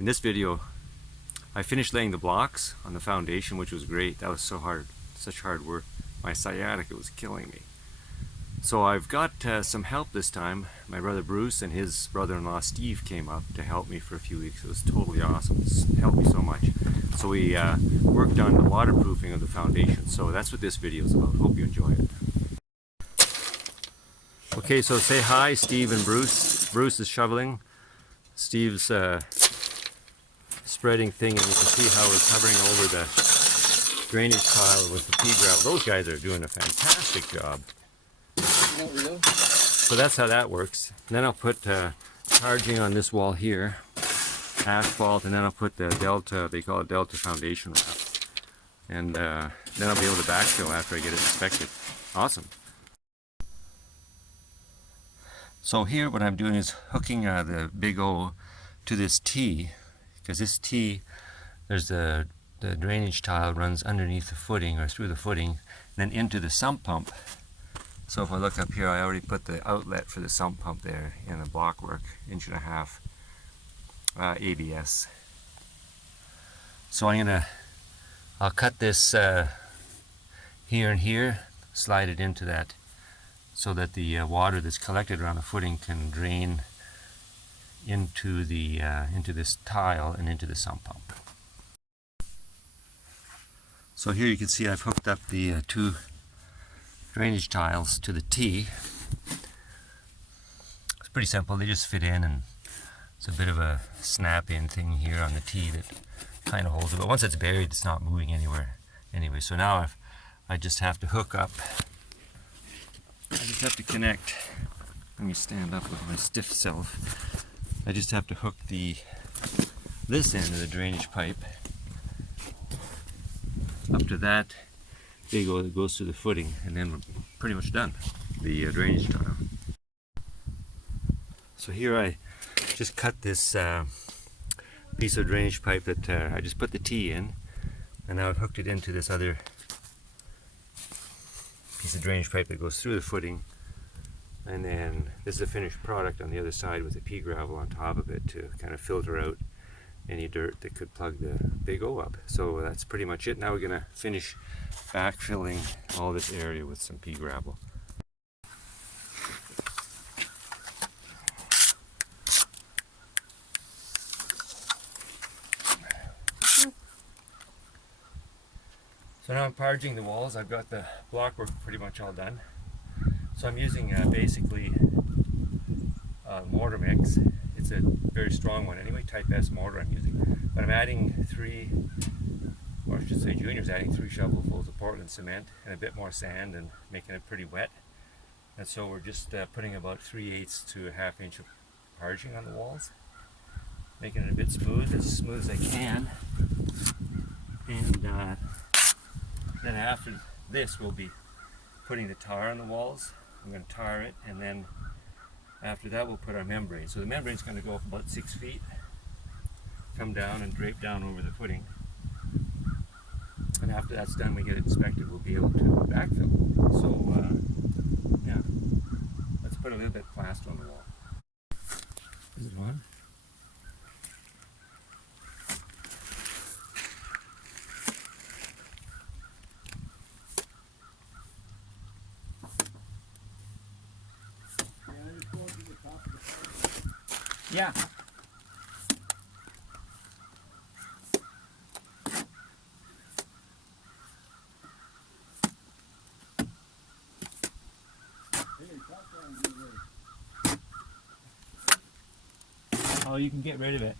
In this video, I finished laying the blocks on the foundation, which was great. That was so hard, such hard work. My sciatica was killing me. So I've got some help this time. My brother Bruce and his brother-in-law Steve came up to help me for a few weeks. It was totally awesome. It's helped me so much. So we worked on the waterproofing of the foundation. So that's what this video is about. Hope you enjoy it. Okay, so say hi, Steve and Bruce. Bruce is shoveling. Steve's spreading thing, and you can see how we're covering over the drainage tile with the pea gravel. Those guys are doing a fantastic job. So that's how that works. And then I'll put charging on this wall here, asphalt, and then I'll put the Delta, they call it Delta foundation wrap. And then I'll be able to backfill after I get it inspected. Awesome. So here what I'm doing is hooking the big O to this T, because this T, there's the drainage tile runs underneath the footing or through the footing, and then into the sump pump. So if I look up here, I already put the outlet for the sump pump there in the blockwork, 1.5 inch ABS. So I'll cut this here and here, slide it into that, so that the water that's collected around the footing can drain into this tile and into the sump pump. So here you can see I've hooked up the two drainage tiles to the T. It's pretty simple, they just fit in, and it's a bit of a snap-in thing here on the T that kind of holds it, but once it's buried it's not moving anywhere anyway. So now I just have to hook up, I just have to connect, let me stand up with my stiff self. I just have to hook this end of the drainage pipe up to that big O that goes to the footing, and then we're pretty much done, the drainage tile. So here I just cut this piece of drainage pipe that I just put the T in, and now I've hooked it into this other piece of drainage pipe that goes through the footing, and then this is a finished product on the other side with the pea gravel on top of it to kind of filter out any dirt that could plug the big O up. So that's pretty much it. Now we're going to finish backfilling all this area with some pea gravel. So now I'm parging the walls. I've got the blockwork pretty much all done. So I'm using basically mortar mix. It's a very strong one anyway, type S mortar I'm using. But I'm adding or I should say Junior's adding 3 shovelfuls of Portland cement and a bit more sand and making it pretty wet. And so we're just putting about 3/8 to 1/2 inch of parging on the walls, making it a bit smooth as I can. And then after this we'll be putting the tar on the walls. I'm going to tar it, and then after that we'll put our membrane. So the membrane is going to go up about 6 feet, come down and drape down over the footing. And after that's done, we get it inspected, we'll be able to backfill. So yeah, let's put a little bit of plaster on the wall. Is it on? Yeah. Oh, you can get rid of it.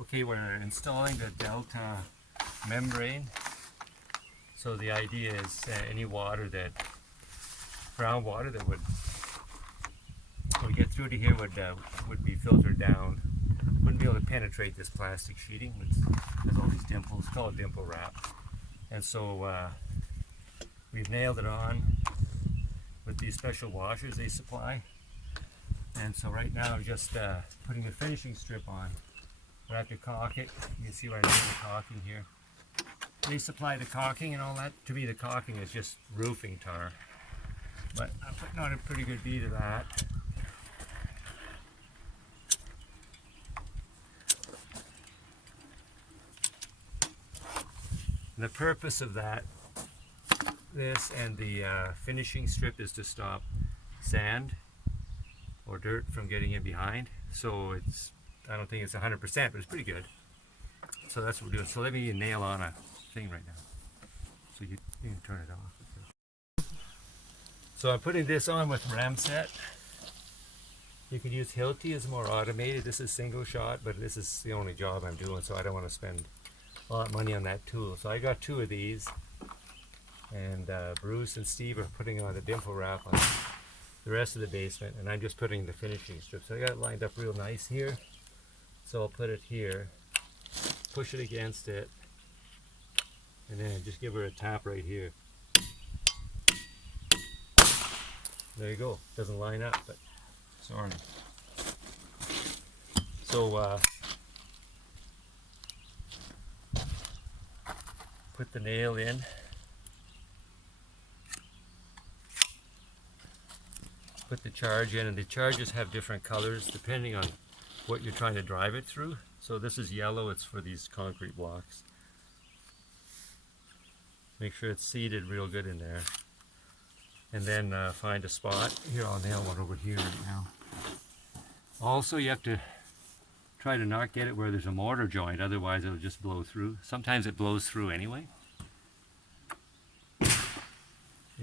Okay, we're installing the Delta membrane. So the idea is any water that, groundwater that would get through to here would be filtered down. Wouldn't be able to penetrate this plastic sheeting, which has all these dimples. It's called dimple wrap. And so we've nailed it on with these special washers they supply. And so right now I'm just putting the finishing strip on. I have to caulk it. You can see where I nailed the caulking here. They supply the caulking and all that. To me, the caulking is just roofing tar. But I'm putting on a pretty good bead of that. The purpose of this and the finishing strip is to stop sand or dirt from getting in behind. So I don't think it's 100%, but it's pretty good. So that's what we're doing. So let me nail on a thing right now. So you can turn it off. So I'm putting this on with Ramset. You could use Hilti as more automated. This is single shot, but this is the only job I'm doing, so I don't want to spend a lot of money on that tool. So I got 2 of these, and Bruce and Steve are putting on the dimple wrap on the rest of the basement, and I'm just putting the finishing strip. So I got it lined up real nice here. So I'll put it here, push it against it, and then just give her a tap right here. There you go. Doesn't line up, but sorry. So put the nail in. Put the charge in, and the charges have different colors depending on what you're trying to drive it through. So this is yellow, it's for these concrete blocks. Make sure it's seated real good in there. And then find a spot. Here, I'll nail one over here right now. Also, you have to try to not get it where there's a mortar joint, otherwise it'll just blow through. Sometimes it blows through anyway. Yeah,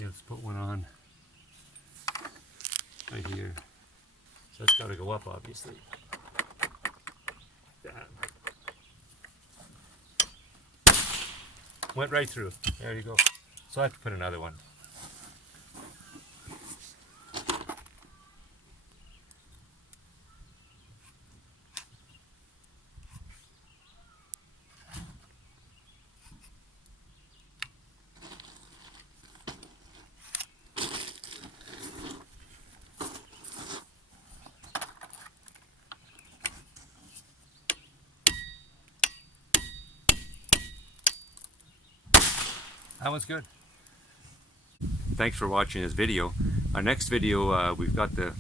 let's put one on right here. So it's got to go up, obviously. Went right through. There you go. So I have to put another one. That was good. Thanks for watching this video. Our next video, we've got the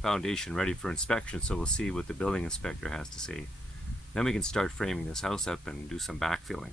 foundation ready for inspection, so we'll see what the building inspector has to say. Then we can start framing this house up and do some backfilling.